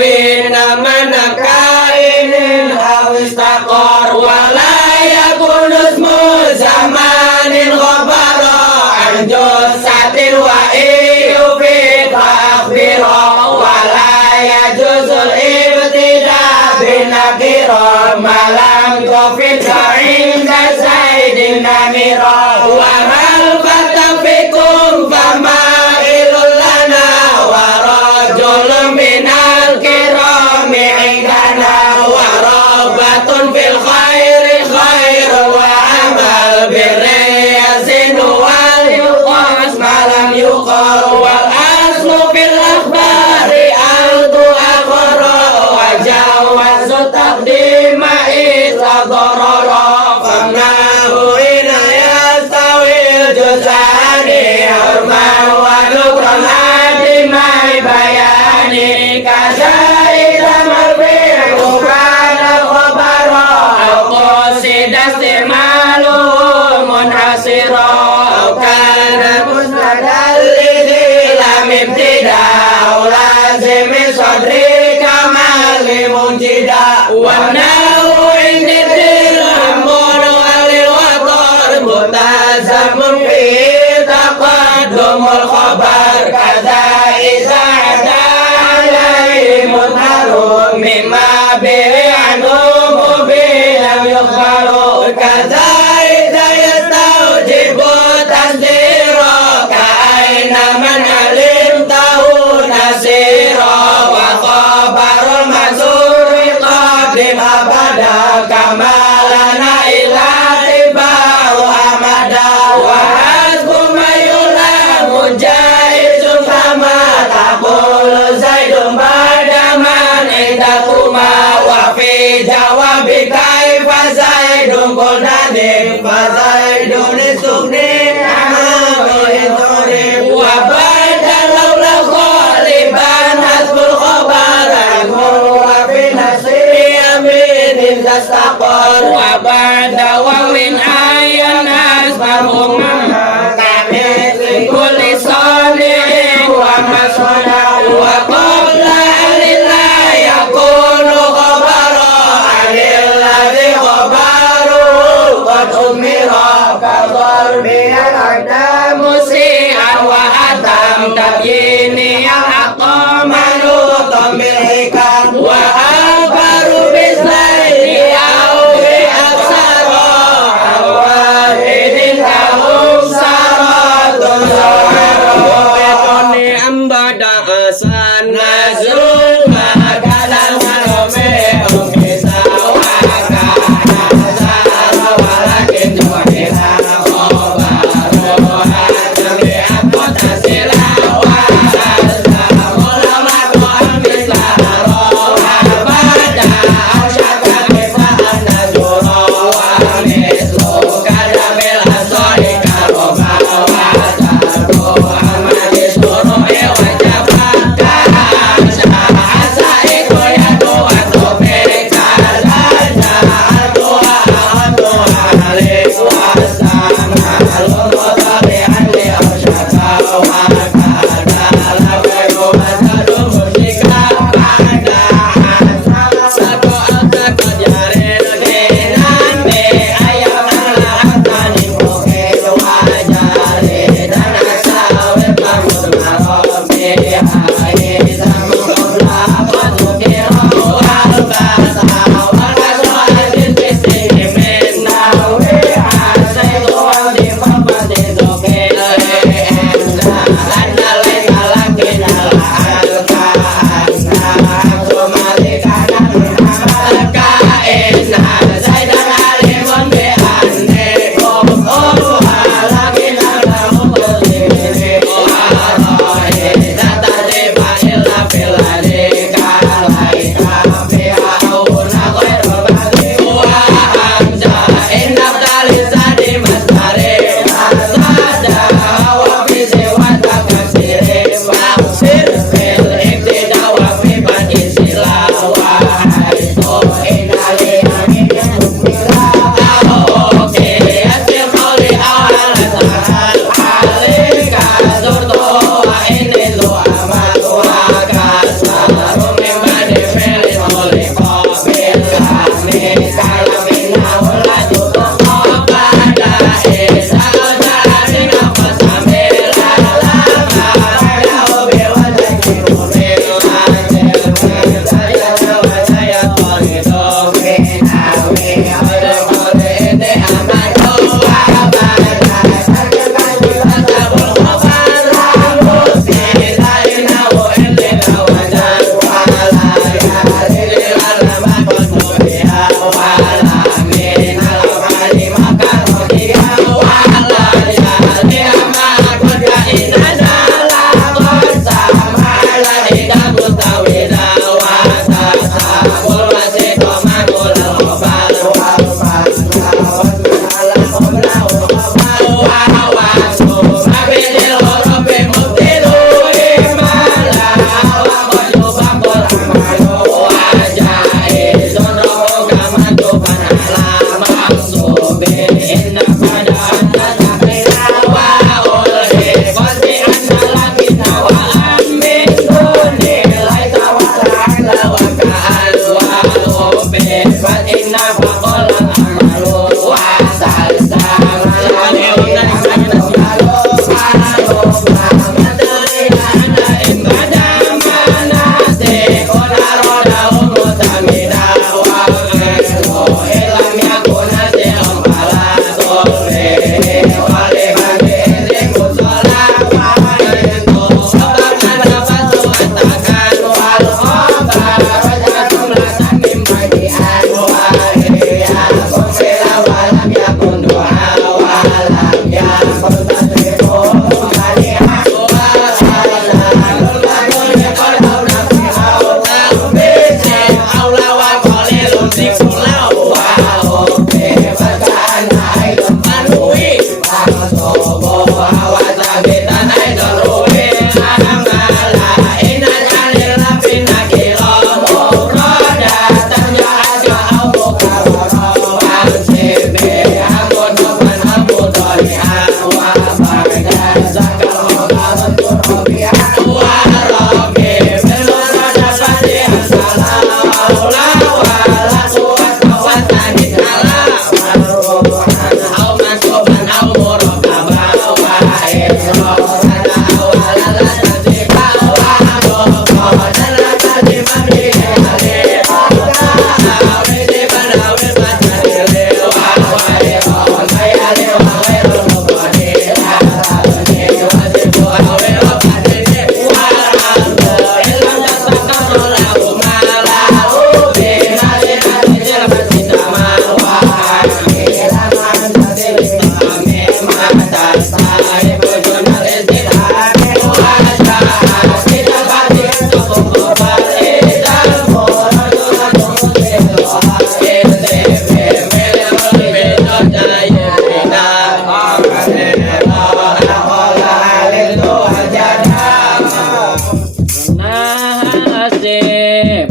wina manakainin awistakor walaya kunusmu zamanin ghabara anjus satin wa iyufid wa akhbiro walaya juzul ibtida binakiro malam kofit inda saidin namiro wa hal fatafikum fama ilul lana wa rajul minal kirami indana wa rabatun fil khairi khair wa amal birri yazinu wal yuqas malam yuqar wal aslu fil akhbari altu akhara wa jawazu taqdima ila darara famnahu ina yastawil juzani hurma wa nukran adimai bayani kazaira marfi'u kana khabara al-qasida istimalu munhasira kana musnadalidhi lam ibtida lazim sadri kamal munjida wa nahu indidil amun walil watar mutazamun fi taqaddumul khabar kada iza ada alaihi mutharu mimma bi'anu mubilam yukhbaru kada iza yastaujibu tasdira ka'aina man alim tahu nasira wa khabarul mansuri qadim abada kamalana ila tibau amada wa hasbu mayula mujaizun kama taqul zaidun badaman indakuma wa fi jawabi kaifa zaidun kunadim fa zaidun isugni wa badalau la khaliban hasbul khabaran wa fi nasri amin tastaqar wa bada wawin ayan asbarhum kami kulli salihin wa masona wa qabla lillahi yakunu khabara alilladhi khabaru qad umira kadhar bi'al ada musi'an wa atam tabyini yang aqamalu tambil hikam wa akbaru bislaini au bi aksara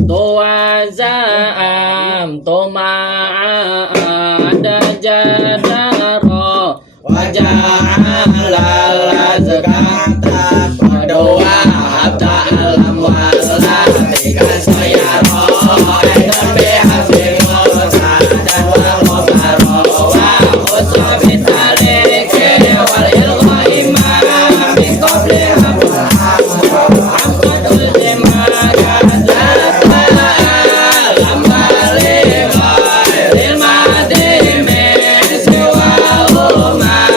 tuwaza'am tuma'ada jadaro waja'ala zakata doa hatta alam wala tiga sayaro dan bihasbi musa dan wal-mubaro wa khusabitalik wal ilghaima min qabli hamdul lima kadata lama lima lil madimi siwa umar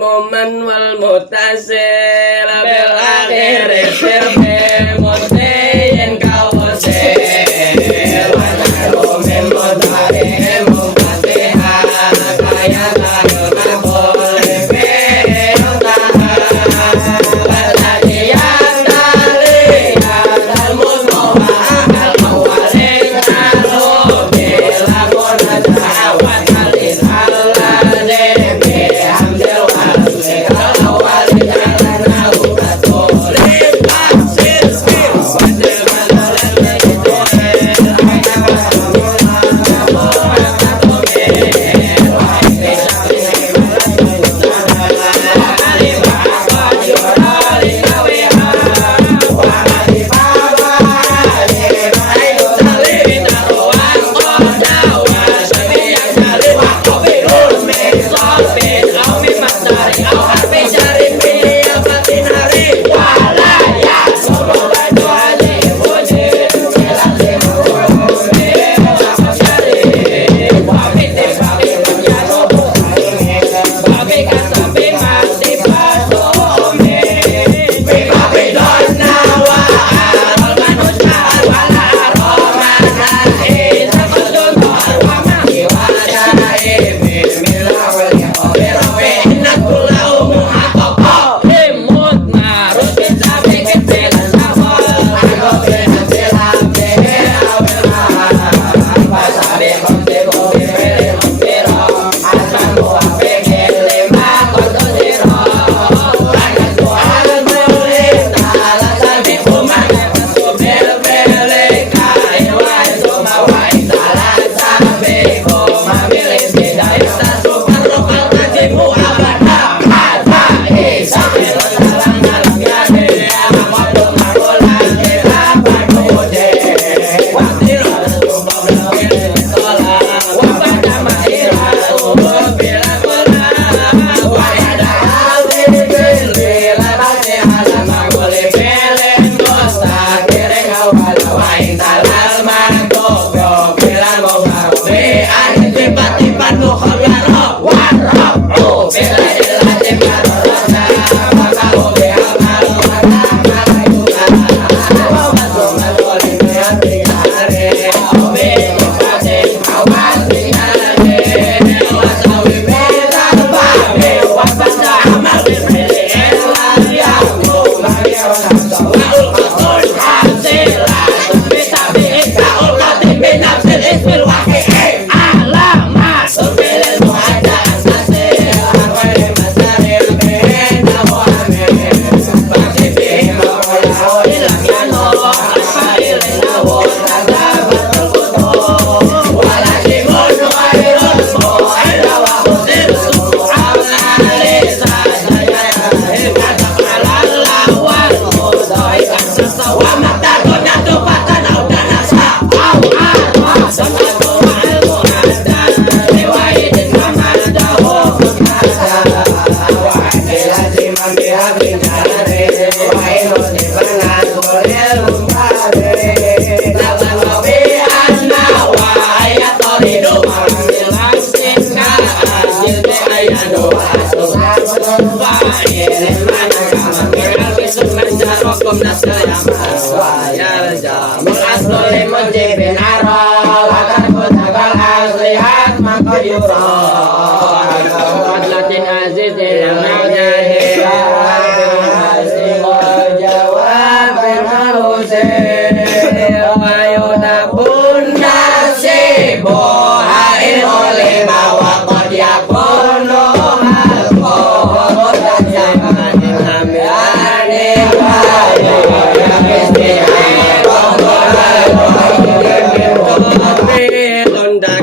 muman wal mutasil bil akhir sirbe mutayin kawasil wa narumin mutarim mufatiha kaya tayo nakol beotaha batadiyat taliyat al-mutoha al-awalin al-hubbil al-munajah wa talin al-ladin bihamdil walid al-awalin al-nahu batulin taksil bil wadil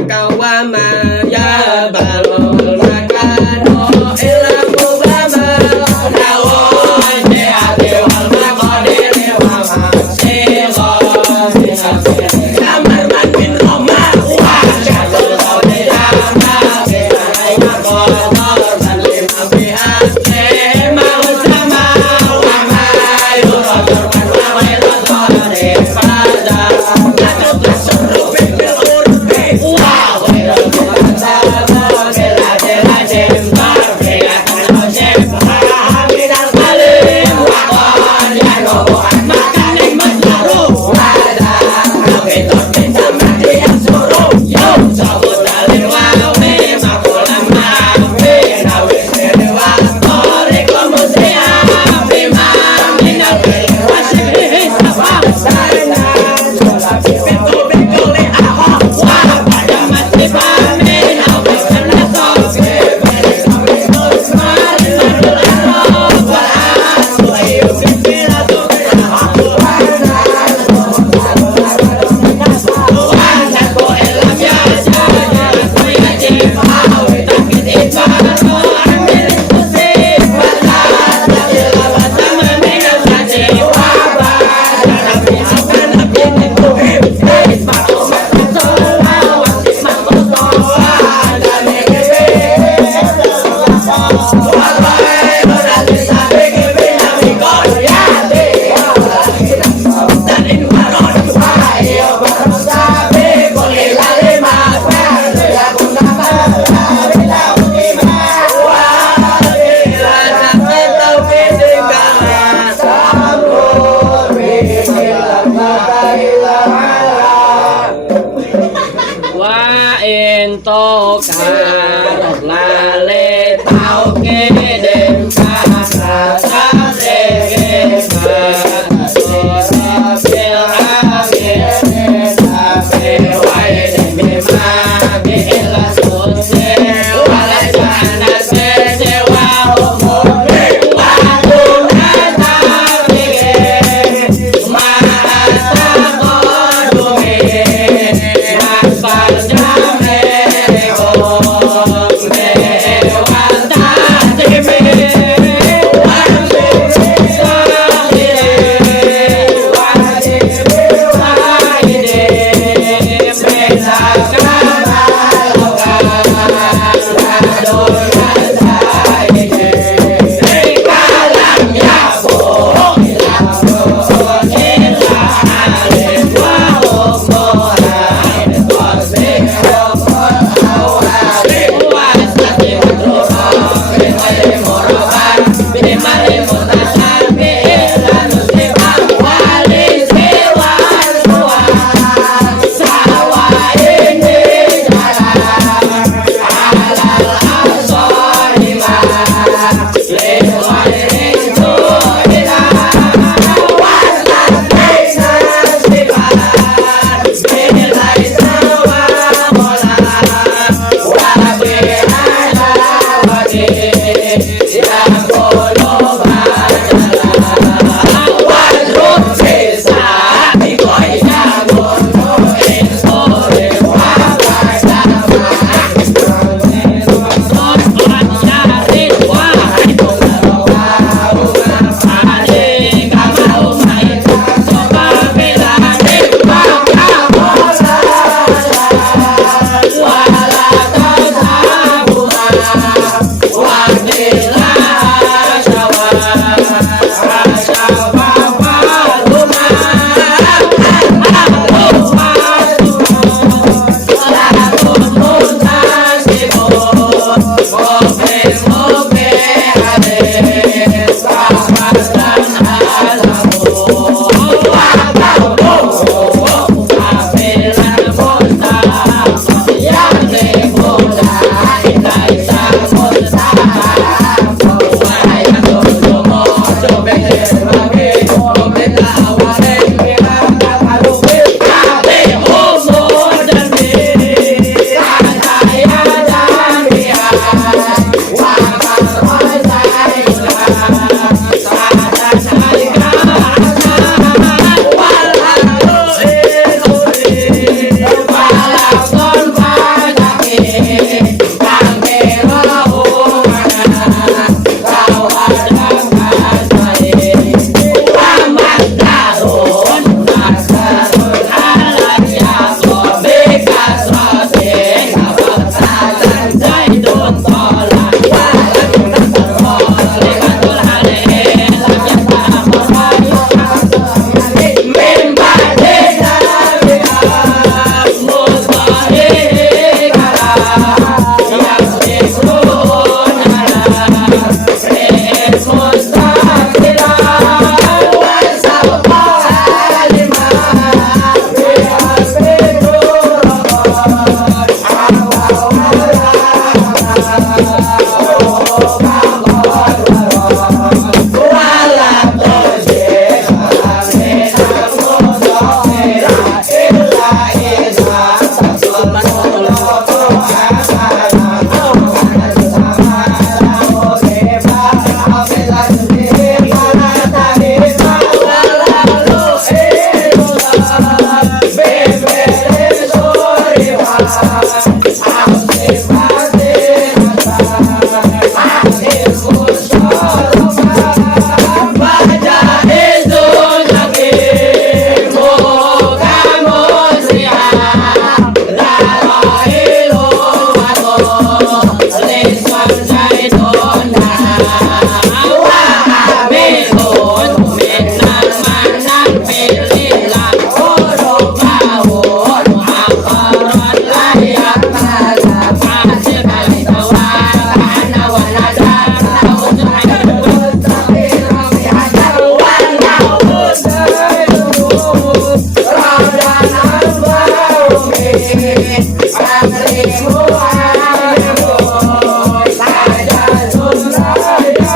Kawama ya balul makano ila mubama lale tau ke đêm ca sa sa re ge ma so sa pe a ge sa pe wai de me ma ge la so se wa la cha na se se wa ho mo re wa tu na ta ge ma sa ko du me ma pa ja me ho me wa ta de me wa me sa de wa de wa de me sa ka ma lo ka la do na sa de ka lam ya bo la bo e la le wa o mo la de bo se ho ho wa le wa sa de tro re mare moro ba be mare mona sa be la no se va wa le se wa so wa sa wa e ne la la so ni ma le wa le so ni la wa la pe sa se va be la sa wa mo la wa be la wa de ya ko lo ba la wa ro se sa ni ko ya go no e so re wa ba sa ma Wa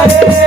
Amen.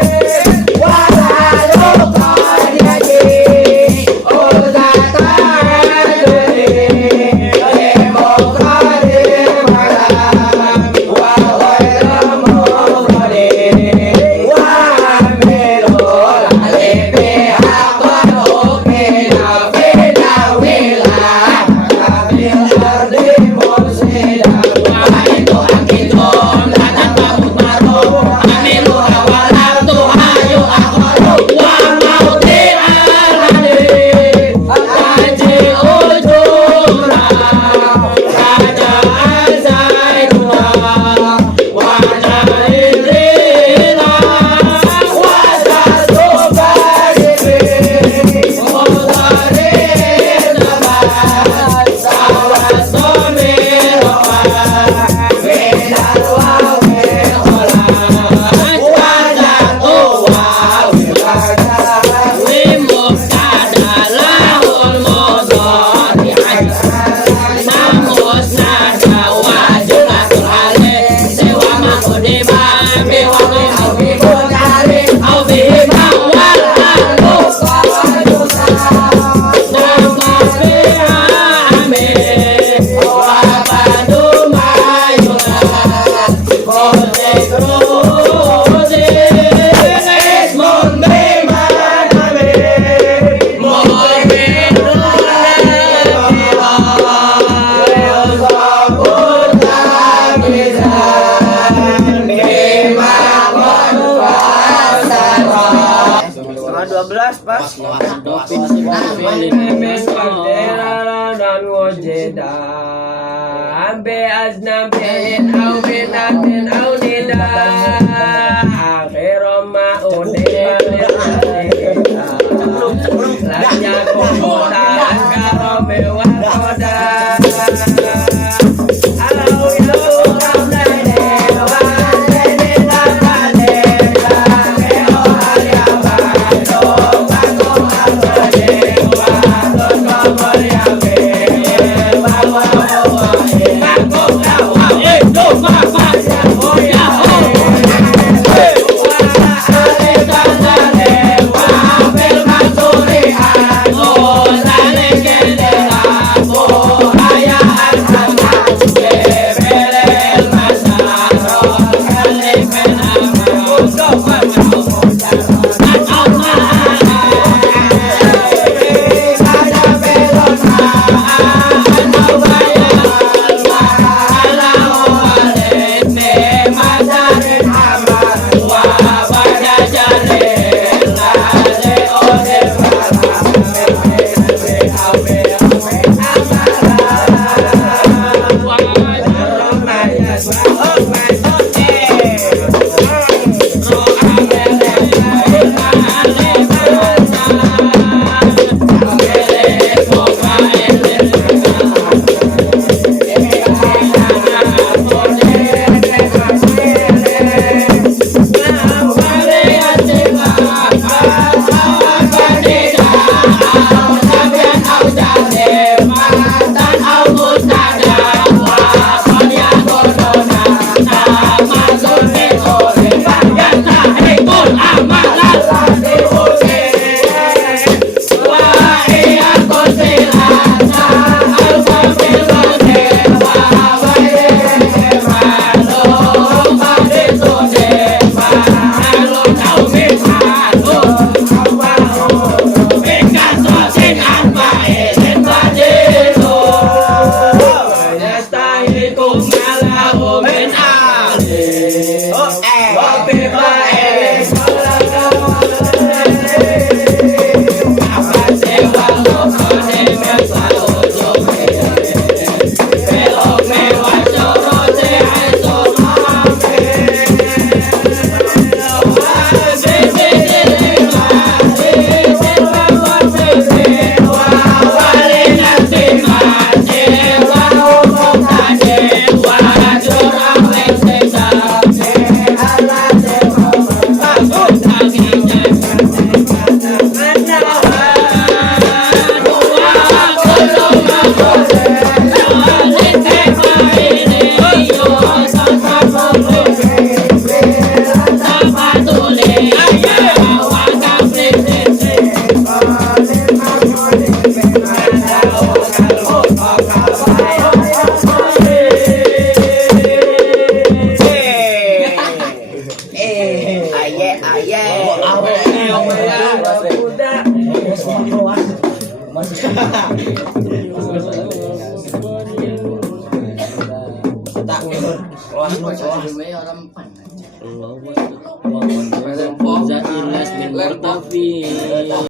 Allah